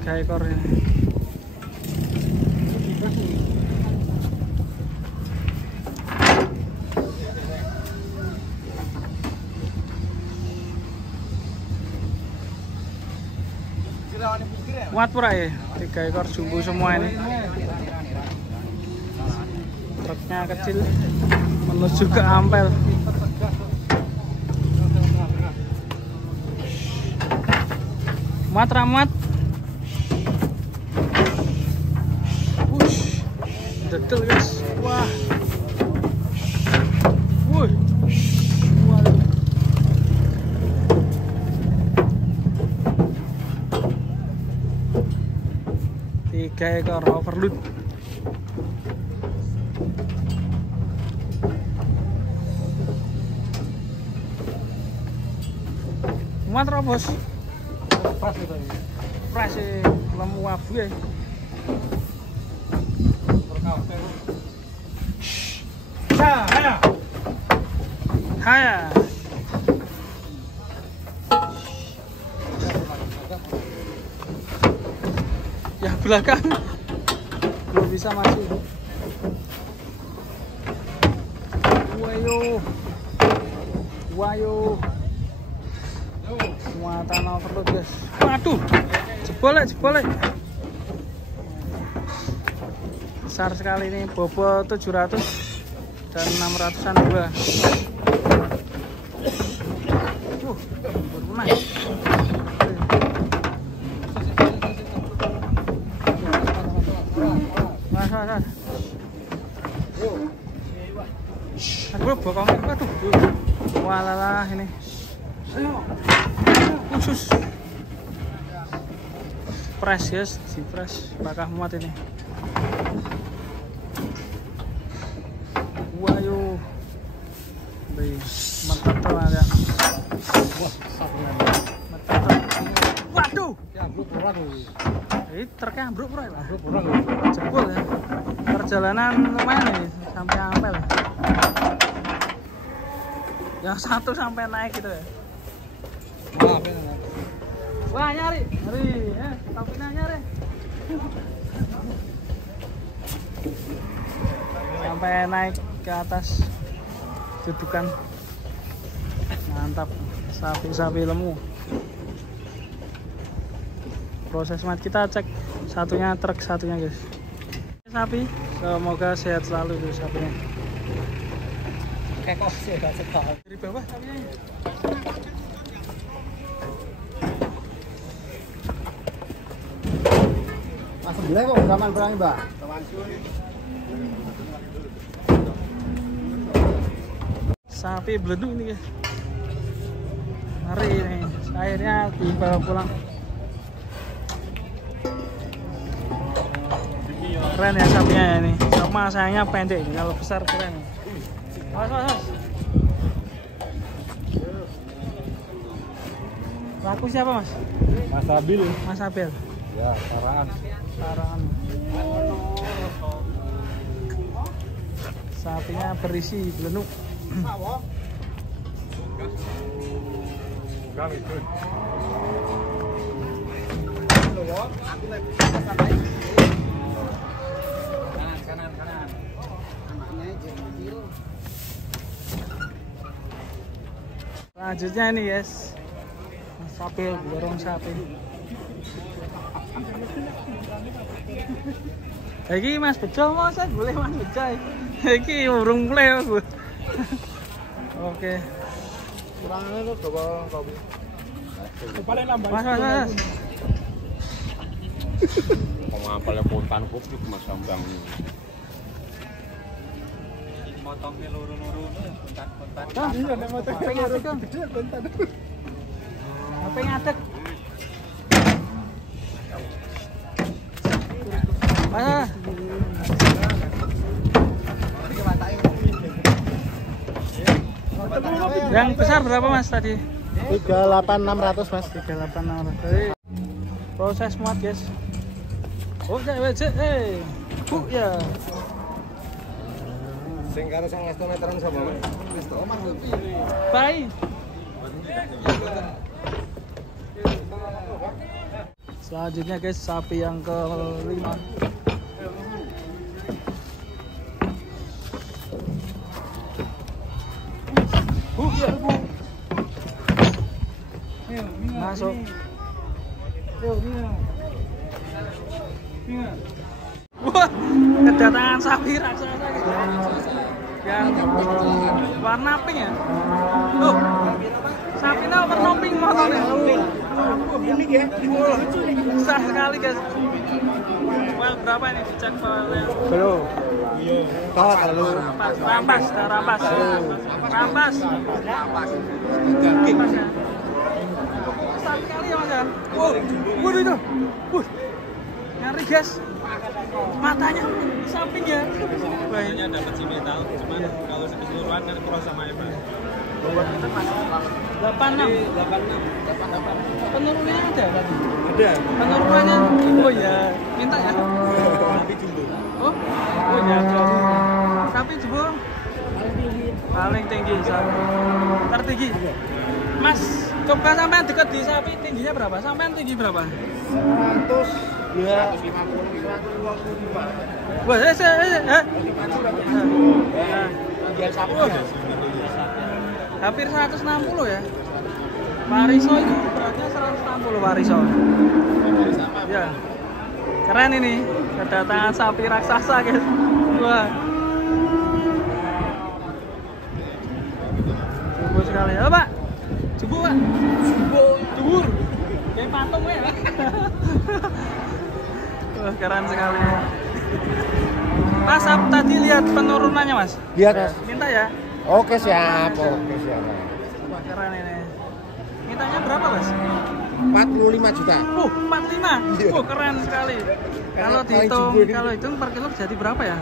3 ekor ini. Muat pura ya, 3 ekor jumbo semua ini. Truknya kecil menuju ke Ampel. Muat ramat. Wush, dedel guys. Wah. Wuh. Waduh. Tiga ekor overload. Muat ra, Bos? Pas itu. Fresh lemu abu ya. Haya. Haya. Ya belakang belum bisa masuk. Wayo. Wayo. Muatan overload guys. Waduh, jebol. Besar sekali ini, bobot 700 dan 600-an dua. Berpunai. Mas. Aduh, bokongnya, waduh. Walalah ini. Khusus press guys, di press bakal muat ini. Wayo bayi mantap aja. Waduh ya bro, ini truknya bro jebol ya. Perjalanan lumayan nih sampai Ampel. Yang satu sampai naik gitu ya. Wah, nyari, tapi nyari. Sampai naik ke atas dudukan. Mantap, sapi-sapi lemu. Proses mat kita cek satunya truk satunya guys. Sapi, semoga sehat selalu tuh sapinya. Kayak kok sih udah sekali. Dari bawah sapinya. Sebelah kok zaman perang Mbak. Sapi beleduk nih guys. Ngeri nih, akhirnya dibawa pulang. Keren ya sapinya ya ini. Sama sayangnya pendek ini, kalau besar keren. Mas. Laku siapa Mas? Mas Abil. Ya, Saraan. Sapinya berisi belenuk. Kanan. Anaknya kecil. Selanjutnya ini guys, sapi borong sapi. Iki Mas Bejo mau saya boleh Mas Bejo. Iki urung mulai aku. Oke. Kurangnya tuh coba kopi. Paling lambat. Mas. Pengapalnya pontan kopi Mas Sambang. Motongnya luru-luru kontan-kontan. Iya, nek motongnya ngadeg kan. Kontan. Apa ngadeg? Mas. Yang besar berapa Mas tadi? 38.600 Mas. 38.600. Proses muat guys. Oh, cek. Bu ya. Sing karo 1,5 meteran sama Mas. Wis to Mas. Bye. Selanjutnya guys, sapi yang kelima. Masuk. Wah, kedatangan sapi raksasa gitu. Yang warna pink ya. Loh, sapinya warna pink motornya. Unik ya. Besar sekali guys. Well, berapa ini dicek filenya? Belum. Tahu kalau Rampas, rampas. Ya. Besar sekali ya mas ya. Waduh itu. Nyari guys. Matanya samping ya. Kayaknya dapat si metal, cuman kalau keseluruhan kan cross sama Eva. 86. Penurunannya ada berarti? Ada. Penurunannya, oh ya, minta ya? Tapi jumbo. Oh ya, sapi jumbo paling tinggi, tertinggi. Mas, coba sampean dekat di sapi tingginya berapa? Sampean tinggi berapa? 100 ya 150. Wah, hampir 160 ya. Wariso itu beratnya 160 wariso. Ya. Keren ini. Kedatangan sapi raksasa, guys. Wah. Jumbo sekali. Halo, Pak. Jumbo, Pak. Jumbo. Kayak patung ya. Wah, keren sekali. Mas, tadi lihat penurunannya, Mas? Lihat, Mas. Minta ya. Oke, siap. Oke, siap. Wah, keren ini. Mintanya berapa, Mas? 45 juta. 45. Iya. Keren sekali. Kalau paling dihitung, jumbo ini. kalau hitung per kilo jadi berapa ya?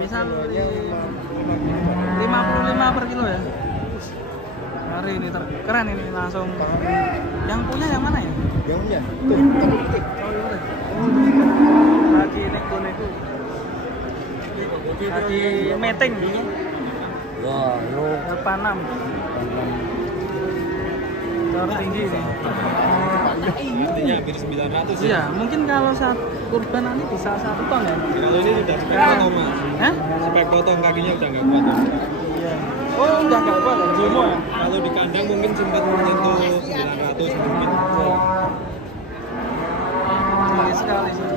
Misal 55 per kilo ya. Hari ini keren ini langsung. Yang punya yang mana ya? Yang punya. Tuh, kamu ketik. Lagi nego-nego. Lagi meeting. Wah, yo. 86. Tertinggi ini. Intinya hampir 900 ya. Iya, mungkin kalau saat kurban nanti bisa 1 ton ya. Kalau ini sudah spek potong mas. Hah? Spek potong kakinya udah nggak kuat. Mas. Iya. Oh, udah nggak kuat ya? Jomo ya? Kalau di kandang mungkin sempat menyentuh 900 mungkin. Tinggi sekali sih.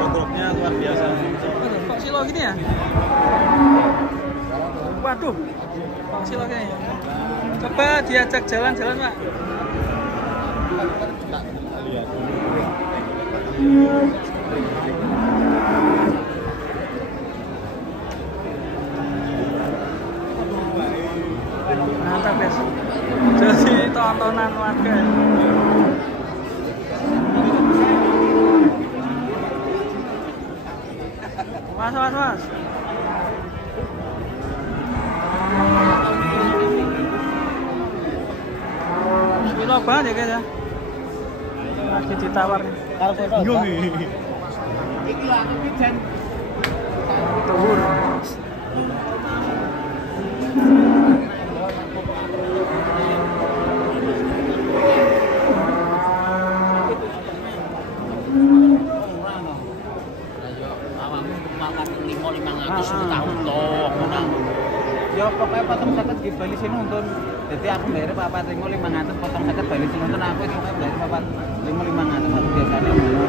Fotonya luar biasa. Kok silo gini ya? Waduh, kok silo gini ya? Coba diajak jalan-jalan, Pak. Mantap guys. Jadi tontonan warga. Mas. Kilo banget ya guys ya. Lagi ditawar. Bingung nih. Tuhur. Ya pokoknya potong 50 gitu bali sini nonton. Jadi aku bayar papat 500 potong 50 bali sini nonton aku itu bayar papat 500 aku biasanya ngono.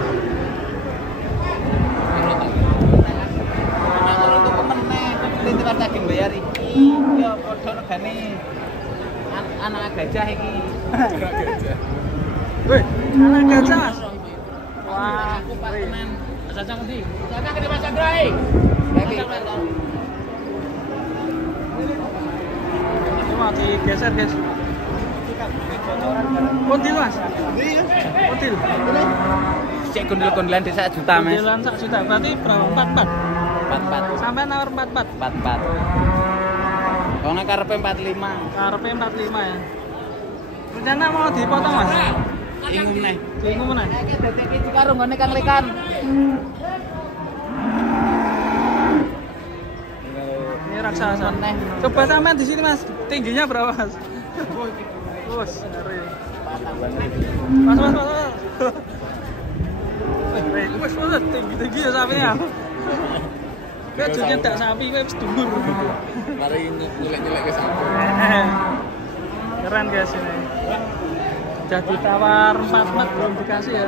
Kalau untuk pemenang, itu pas lagi bayar iki. Ya padha regane anak gajah iki. Anak gajah. Wih, anak gajah Mas. Wah, Aku pas tenan. Sajang ndi? Sajang ke Mas Andrai. Ini mau digeser guys. Kuntil Mas. Kuntil. Cek kondil-kondilan desa juta Mas. Kuntilan 1 juta. Berarti berapa? 44. 44. Sampai nawar 44. 44. Pokoknya karepe 45. Karepe 45 ya. Rencana mau dipotong Mas? Ingum nih. Bingung mana? Iki detik iki karo nggone Kang Lekan. Ini raksasa. Coba sampean di sini Mas. Tingginya berapa Mas? Bos, ngeri. Mas. Tinggi ya sapinya. Kowe aja nyedak sapi kowe wis dhuwur. Mari nyelek-nyelek ke sapi. Keren guys ini. Udah ditawar 4 belum dikasih ya.